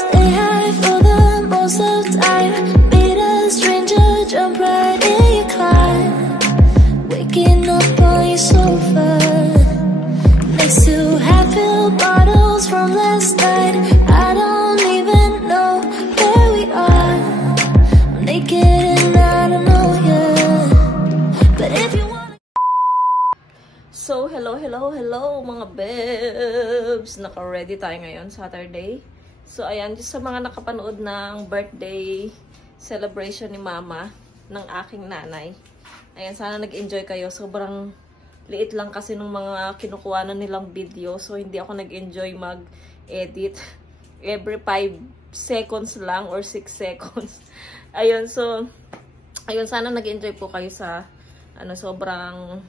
Stay high for the most of time. Meet a stranger, jump right in your climb. Waking up on your sofa next to half-filled bottles from last night. I don't even know where we are. I'm naked and I don't know you. But if you want. So, hello mga bebs! Naka-ready tayo ngayon, Saturday. So, ayan, just sa mga nakapanood ng birthday celebration ni Mama, ng aking nanay. Ayan, sana nag-enjoy kayo. Sobrang liit lang kasi ng mga kinukuhanan nilang video. So, hindi ako nag-enjoy mag-edit. Every 5 seconds lang or 6 seconds. Ayun, so, ayun, sana nag-enjoy po kayo sa, sobrang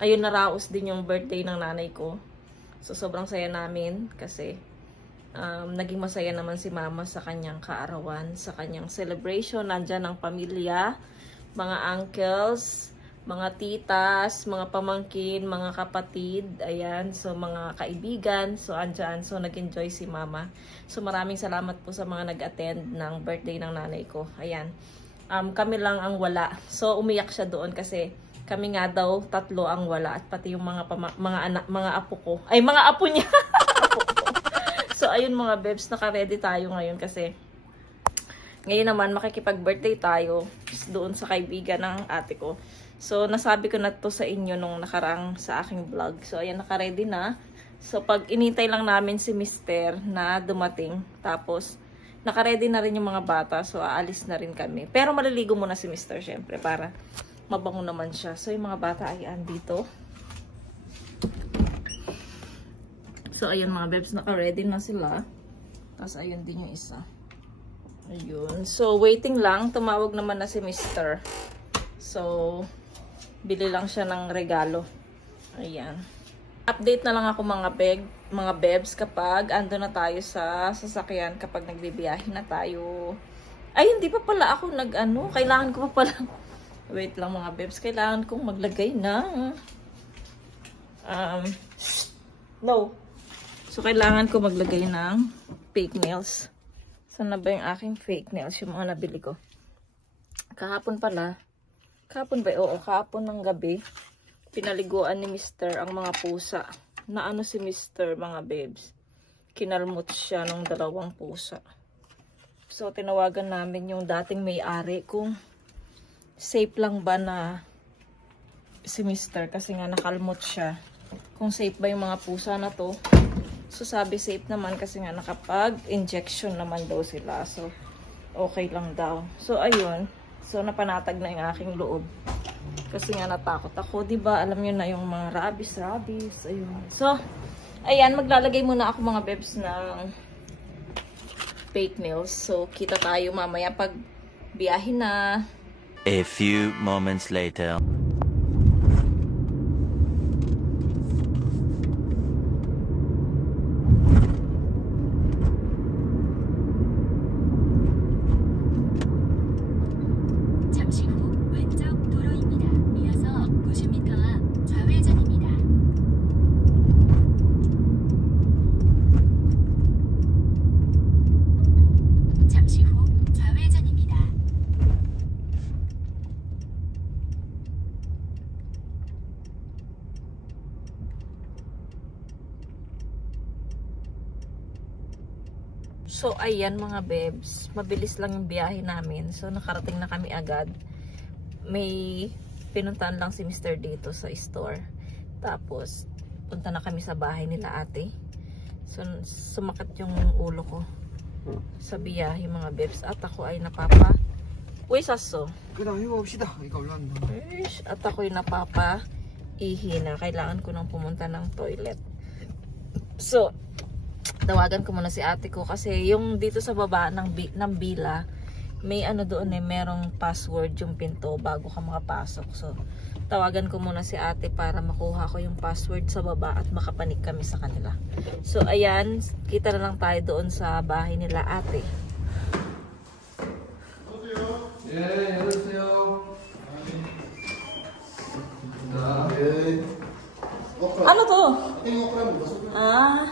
ayun, naraos din yung birthday ng nanay ko. So, sobrang saya namin kasi naging masaya naman si Mama sa kanyang kaarawan, sa kanyang celebration. Nandyan ang pamilya, mga uncles, mga titas, mga pamangkin, mga kapatid, ayan, so mga kaibigan, so andyan, so nag-enjoy si Mama. So, maraming salamat po sa mga nag-attend ng birthday ng nanay ko. Ayan, kami lang ang wala. So, umiyak siya doon kasi kami nga daw, 3 ang wala. At pati yung mga anak, mga apo ko. Ay, mga apo niya. Apo ko. So, ayun mga bebs, naka-ready tayo ngayon kasi ngayon naman makikipag-birthday tayo doon sa kaibigan ng ate ko. So, nasabi ko na to sa inyo nung nakarang sa aking vlog. So, ayan, naka-ready na. So, pag inintay lang namin si Mister na dumating. Tapos, naka-ready na rin yung mga bata. So, aalis na rin kami. Pero maliligo muna si Mister, syempre, para mabango naman siya. So, yung mga bata ay andito. So, ayun mga bebs, naka-ready na sila. Tapos, ayun din yung isa. Ayun. So, waiting lang. Tumawag naman na si Mister. So, bili lang siya ng regalo. Ayan. Update na lang ako mga bebs kapag ando na tayo sa sasakyan, kapag nagbibiyahe na tayo. Ay, hindi pa pala ako kailangan ko pa pala. Wait lang mga bebs, kailangan kong maglagay ng no. So, kailangan ko maglagay ng fake nails. Saan na ba yung aking fake nails? Yung mga nabili ko. Kahapon pala. Kahapon ba? Oo, kahapon ng gabi. Pinaliguan ni Mister ang mga pusa. Na si Mister, mga bebs. Kinalmot siya ng 2 pusa. So, tinawagan namin yung dating may-ari kung safe lang ba na si Mister kasi nga nakalmot siya. Kung safe ba yung mga pusa na to. So, sabi safe naman kasi nga nakapag-injection naman daw sila. So, okay lang daw. So, ayun. So, napanatag na yung aking loob. Kasi nga natakot ako. Diba? Alam nyo na yung mga rabies. Ayun. So, ayan. Maglalagay muna ako mga bebs ng fake nails. So, kita tayo mamaya pag biyahe na. A few moments later. 잠시 후 왼쪽 도로입니다. 이어서 90m 앞 좌회전입니다. 잠시 후 좌회전입니다. So, ayan mga bebs. Mabilis lang yung biyahe namin. So, nakarating na kami agad. May pinuntahan lang si Mister dito sa store. Tapos, punta na kami sa bahay nila ate. So, sumakit yung ulo ko sa biyahe mga bebs. At ako ay napapa... Uy, saso. At ako ay napapa-ihina. Kailangan ko nang pumunta ng toilet. So, tawagan ko muna si ate ko kasi yung dito sa baba ng Bila may doon merong password yung pinto bago ka makapasok. So, tawagan ko muna si ate para makuha ko yung password sa baba at makapanik kami sa kanila. So, ayan, kita na lang tayo doon sa bahay nila ate. 예, 안녕하세요. Ano to? Ah,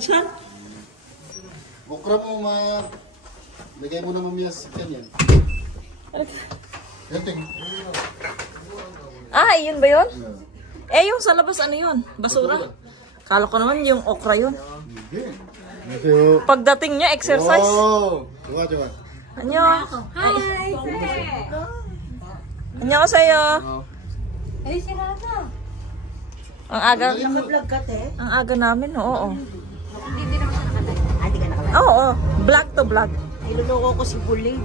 dyan. Okra mo lagay mo na mamaya sa kanyan. Ah, yun ba yun? Eh, yung sa labas, ano yun? Basura? Kala ko naman yung okra yun. 안녕하세요. Pagdating niya, exercise. 오, 좋아. Anyo. Annyeonghaseyo. Ay, si Rana. Ang aga. Naka-vlog ka, te? Ang aga namin, oo. Hindi naman siya nakalive. Ah, di ka nakalive. Oo, vlog to vlog. Niloloko ko si Buling.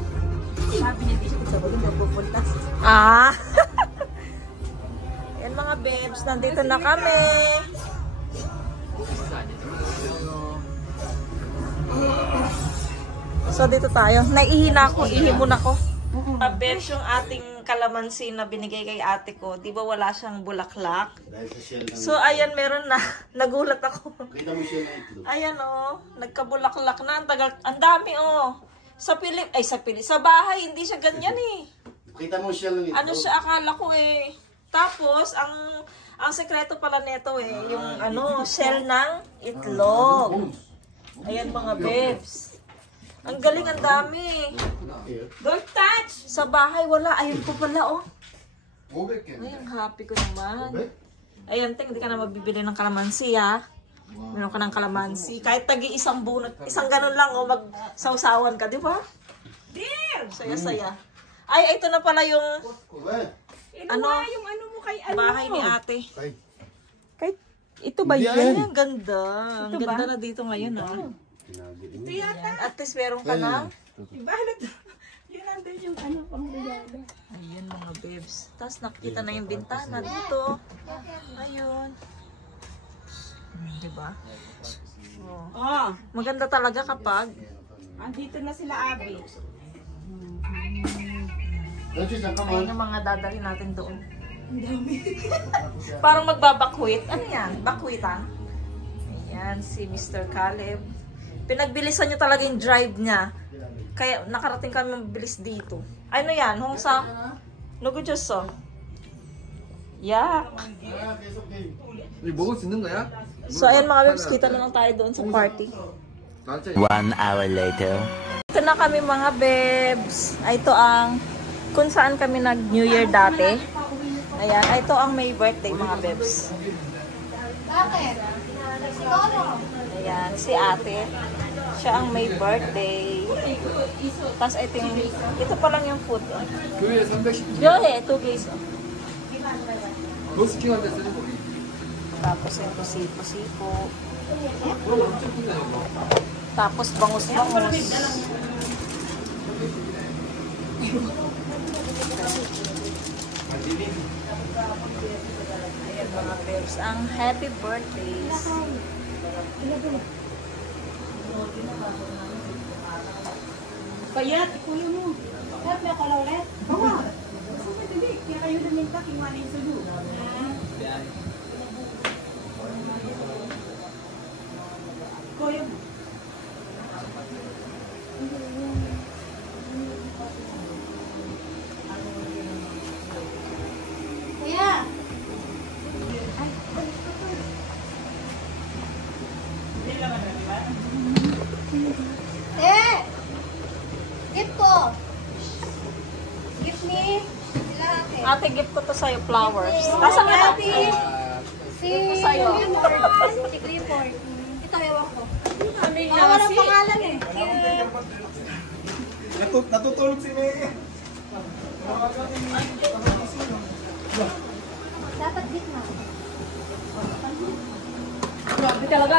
Sabi niya, di siya sa Buling magpupunta. Ah. Yan mga babes, nandito na kami. So dito tayo. Naihina ako, ihimon ako. Babes, yung ating kalamansi na binigay kay ate ko, di ba wala siyang bulaklak? Dahil sa shell ng... So ayan, meron na. Nagulat ako. Kita mo shell ng itlog. Ayan oh, nagkabulaklak na. Ang dami oh. Sa bahay, hindi siya ganyan eh. Kita mo shell ng itlog. Ano siya, akala ko eh. Tapos, ang sekreto pala nito eh, yung shell ng itlog. Ayan mga babes. Ang galing, ang dami. Don't touch! Sa bahay, wala. Ayun po pala oh. 500개. Ay, ang happy ko naman. Ayan, hindi ka na mabibili ng kalamansi ha. Meron ka ng kalamansi. Kahit tagi isang bunot, isang ganun lang oh, magsawsawan ka, di ba? Dear! Saya-saya. Ay, ito na pala yung Yung ano mo kay bahay ni ate. Kahit Ito ba Hindi yan? yan. Ang ganda. Ang ganda na dito ngayon ah. ito yata. At least meron ka na. Diba? Yun nandun yung ano pang regalo. Ayun mga babes. Tapos nakita na yung bintana dito. Ayun. Diba? Oh. Oh, Maganda talaga kapag andito na sila Abby. ayun yung mga dadalhin natin doon. Parang magbabakwit. Ano yan? Bakwitan? Ayan, si Mr. Caleb. Pinagbilisan niya talaga yung drive niya. Kaya nakarating kami mabilis dito. Ano yan? Hongsa? 누구줬어? Yak. 이거 먹을 수 있는 거야? So, ayan mga babes, kita na lang tayo doon sa party. 1 hour later. Ito na kami mga babes. Ito ang kung saan kami nag-New Year dati. Ayan, ito ang may birthday mga babes. Bakit? Siguro. Ayan, si ate. Siya ang may birthday. Tapos ito pa lang yung food. 교회에 310개 Yohe, 2 days. 로스팅 한데 쓰는 거. Tapos ito sipo-sipo. Tapos bangus-bangus. Ayan mga babes, ang happy birthdays. Payat, ikulo mo. Lahat na kalaw ulit. Oo. Hindi, kaya kayo naminta, kinuha na yung sulo. Kuya mo. Kuya! Eh! Gift ko! Gift ni sila ate. Ate, gift ko to sa'yo, flowers. Kasama na. Si Sa'yo. Clifford. Si Clifford. Ito, ewan ko. Mga walang pangalan eh. natutulog si May. Dapat gift na. Grabe talaga,